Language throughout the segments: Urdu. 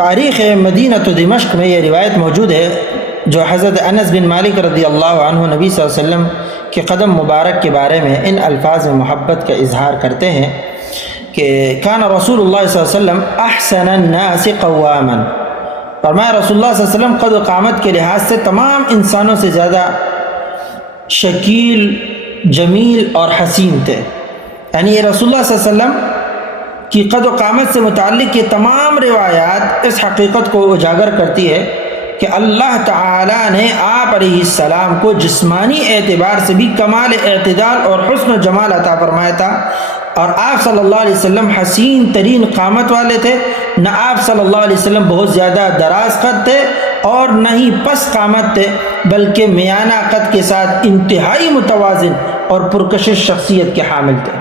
تاریخ مدینہ دمشق میں یہ روایت موجود ہے جو حضرت انس بن مالک رضی اللہ عنہ نبی صلی اللہ علیہ وسلم کے قدم مبارک کے بارے میں ان الفاظ میں محبت کا اظہار کرتے ہیں کہ کان رسول اللہ صلی اللہ علیہ وسلم احسن الناس قواما، فرمایا رسول اللہ صلی اللہ علیہ وسلم قد و قامت کے لحاظ سے تمام انسانوں سے زیادہ شکیل، جمیل اور حسین تھے۔ یعنی یہ رسول اللہ صلی اللہ علیہ وسلم کی قد و قامت سے متعلق یہ تمام روایات اس حقیقت کو اجاگر کرتی ہے کہ اللہ تعالیٰ نے آپ علیہ السلام کو جسمانی اعتبار سے بھی کمال اعتدال اور حسن و جمال عطا فرمایا تھا، اور آپ صلی اللہ علیہ وسلم حسین ترین قامت والے تھے، نہ آپ صلی اللہ علیہ وسلم بہت زیادہ دراز قد تھے اور نہ ہی پس قامت تھے، بلکہ میانہ قد کے ساتھ انتہائی متوازن اور پرکشش شخصیت کے حامل تھے۔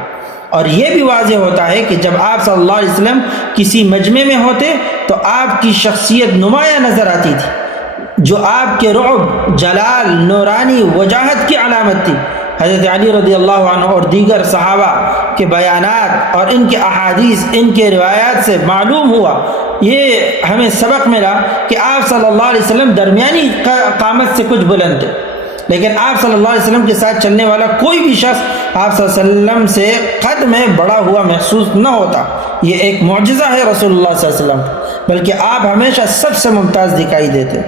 اور یہ بھی واضح ہوتا ہے کہ جب آپ صلی اللہ علیہ وسلم کسی مجمع میں ہوتے تو آپ کی شخصیت نمایاں نظر آتی تھی، جو آپ کے رعب، جلال، نورانی وجاہت کی علامت تھی۔ حضرت علی رضی اللہ عنہ اور دیگر صحابہ کے بیانات اور ان کے احادیث، ان کے روایات سے معلوم ہوا، یہ ہمیں سبق ملا کہ آپ صلی اللہ علیہ وسلم درمیانی قامت سے کچھ بلند تھے، لیکن آپ صلی اللہ علیہ وسلم کے ساتھ چلنے والا کوئی بھی شخص آپ صلی اللہ علیہ وسلم سے قد میں بڑا ہوا محسوس نہ ہوتا۔ یہ ایک معجزہ ہے رسول اللہ صلی اللہ علیہ وسلم، بلکہ آپ ہمیشہ سب سے ممتاز دکھائی دیتے۔